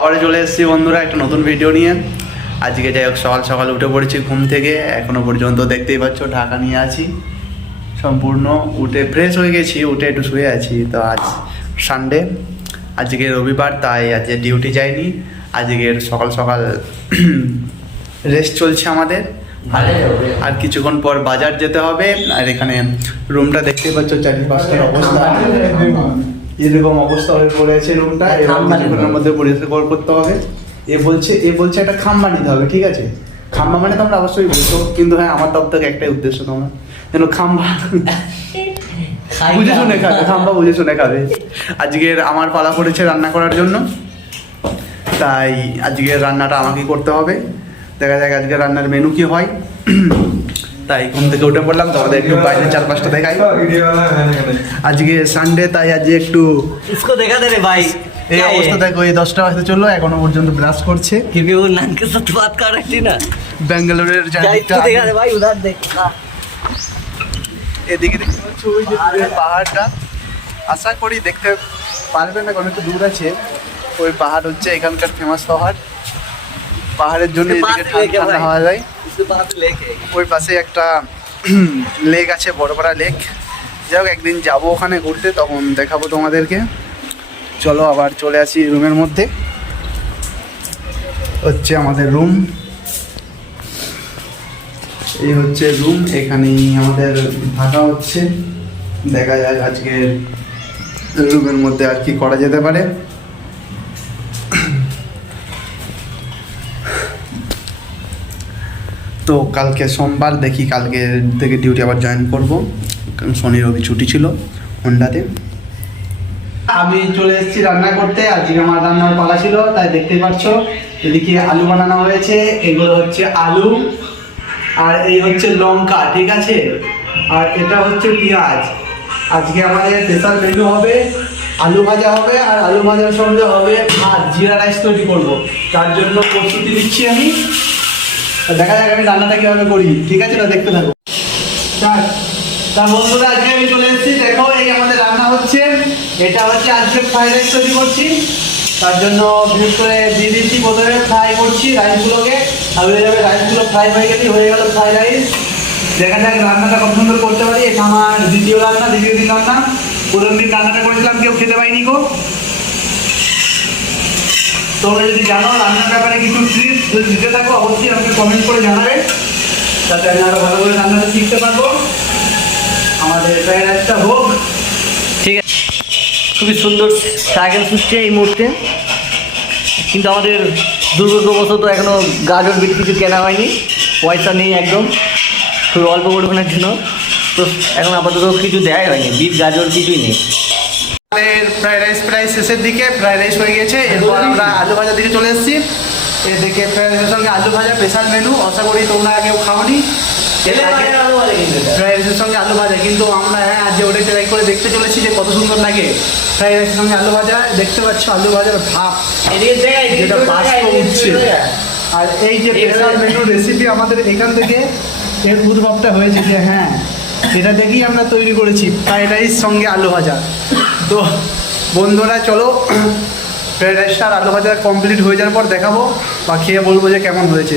আবার চলে এসেছি বন্ধুরা একটা নতুন ভিডিও নিয়ে। আজকে যাই হোক সকাল সকাল উঠে পড়েছি ঘুম থেকে, এখনো পর্যন্ত দেখতেই পাচ্ছ ঢাকা নিয়ে আছি সম্পূর্ণ। উঠে ফ্রেশ হয়ে গেছি, উঠে একটু শুয়ে আছি। তো আজ সানডে, আজকে রবিবার, তাই আজকে ডিউটি যাইনি। আজকের সকাল সকাল রেস্ট চলছে আমাদের। আর কিছুক্ষণ পর বাজার যেতে হবে। আর এখানে রুমটা দেখতে পাচ্ছ, চারিপাশের অবস্থা এরকম অবস্থা হয়ে পড়েছে রুমটা। এরকম কিছুক্ষণের মধ্যে পরিষ্কার করতে হবে। এ বলছে একটা খাম্বা নিতে হবে, ঠিক আছে? খাম্বা মানে তোমরা অবশ্যই বলছো, কিন্তু হ্যাঁ আমার তরফ থেকে একটাই উদ্দেশ্য, তোমরা যেন খাম্বা বুঝে শুনে খাবে, খাম্বা বুঝে শুনে খাবে। আজকের আমার পালা পড়েছে রান্না করার জন্য, তাই আজকের রান্নাটা আমাকেই করতে হবে। দেখা যাক আজকে রান্নার মেনু কি হয়। তাই ঘুম থেকে উঠে পড়লাম, তোমাদের একটু বাইরে চারপাশটা দেখাই। আজকে সানডে, তাই আজকে একটু দেখা দে রে ভাই। এই অবস্থা দেখো, এই 10টা বাজতে চললো, এখনো পর্যন্ত ব্রাশ করছে। क्योंकि वो नान के साथ बात कर रही थी ना। ব্যাঙ্গালোরের देखा रे भाई उधर देख। এদিকে দেখতে পাচ্ছ ওই যে দূরের পাহাড়টা, আশা করি দেখতে পারবে না, কারণ একটু দূর আছে। ওই পাহাড় হচ্ছে এখানকার ফেমাস পাহাড়। পাহাড়ের জন্য এদিকে ঠান্ডা হওয়া যায়। ওই পাশে একটা লেক আছে, বড় বড় লেক। যাই হোক একদিন যাবো ওখানে ঘুরতে, তখন দেখাবো তোমাদেরকে। চলো আবার চলে আসি রুমের মধ্যে। হচ্ছে আমাদের রুম, এই হচ্ছে রুম, এখানেই আমাদের থাকা হচ্ছে। দেখা যাক আজকে রুমের মধ্যে আর কি করা যেতে পারে। তো কালকে সোমবার, দেখি কালকে থেকে ডিউটি আবার জয়েন করবো, কারণ শনি রবি ছুটি ছিল হন্ডাতে। আমি চলে এসেছি রান্না করতে। আজকে আমার রান্নার পালা ছিল, তাই দেখতেই পাচ্ছ এদিকে আলু বানানো হয়েছে। এগুলো হচ্ছে আলু, আর এই হচ্ছে লঙ্কা, ঠিক আছে? আর এটা হচ্ছে পেঁয়াজ। আজকে আমাদের স্পেশাল মেনু হবে, আলু ভাজা হবে, আর আলু ভাজার সঙ্গে হবে ভাত, জিরা রাইস তৈরি করবো। তার জন্য প্রস্তুতি নিচ্ছি আমি। দেখা যাক আমি রান্নাটা কীভাবে করি, ঠিক আছে? না দেখতে থাকো। তা বন্ধুরা, আজকে আমি চলে এসেছি, দেখো এই আমাদের রান্না হচ্ছে। এটা হচ্ছে আজকে ফ্রাইড রাইস তৈরি করছি। তার জন্য বিশেষ করে দিয়ে দিচ্ছি, প্রথমে ফ্রাই করছি রাইসগুলোকে। আর হয়ে যাবে, রাইসগুলো ফ্রাই হয়ে গেলেই হয়ে গেল ফ্রাইড রাইস। দেখা যাক রান্নাটা কত সুন্দর করতে পারি। এটা আমার দ্বিতীয় দিন রান্না। প্রথম দিন রান্নাটা করেছিলাম, কেউ খেতে পাইনি গো। তোমরা যদি জানো রান্নার ব্যাপারে কিছু ট্রিপস যদি দিতে থাকো, অবশ্যই আমাকে কমেন্ট করে জানাবে, যাতে আমি আরও ভালো করে রান্নাটা শিখতে পারবো। আমাদের ফ্রাইড রাইসটা হোক। ঠিক আছে, খুবই সুন্দর সাইকেল সুস্থে এই মুহূর্তে। কিন্তু আমাদের দুর্ভাগ্যবশত এখনো গাজর বিট কিছু কেনা হয়নি, পয়সা নেই একদম, খুব অল্প পরিমাণের জন্য। তো এখন আপাতত কিছু দেওয়াই হয়নি, বিট গাজর কিছুই নেই। ফ্রাইড রাইস প্রায় শেষের দিকে, ফ্রাইড রাইস হয়ে গেছে। এরপর আমরা আলু ভাজার দিকে চলে এসেছি। এদিকে ফ্রাইড রাইসের সঙ্গে আলু ভাজা, স্পেশাল মেনু। আশা করি তোমরা কেউ খাওনি ফ্রাইড রাইসের সঙ্গে আলু ভাজা, কিন্তু আমরা হ্যাঁ আজকে ওটাই ট্রাই করে দেখতে চলেছি যে কত সুন্দর লাগে ফ্রাইড রাইসের সঙ্গে আলু ভাজা। দেখতে পাচ্ছ আলু ভাজার ভাব যেটা বাষ্প উঠছে। আর এই যে স্পেশাল মেনু রেসিপি আমাদের এখান থেকে এর উদ্ভবটা হয়েছে, যে হ্যাঁ এটা দেখেই আমরা তৈরি করেছি ফ্রাইড রাইস সঙ্গে আলু ভাজা। তো বন্ধুরা চলো, ফ্রাইড রাইসটা আর আলু ভাজা কমপ্লিট হয়ে যাওয়ার পর দেখাবো বা খেয়ে বলবো যে কেমন হয়েছে।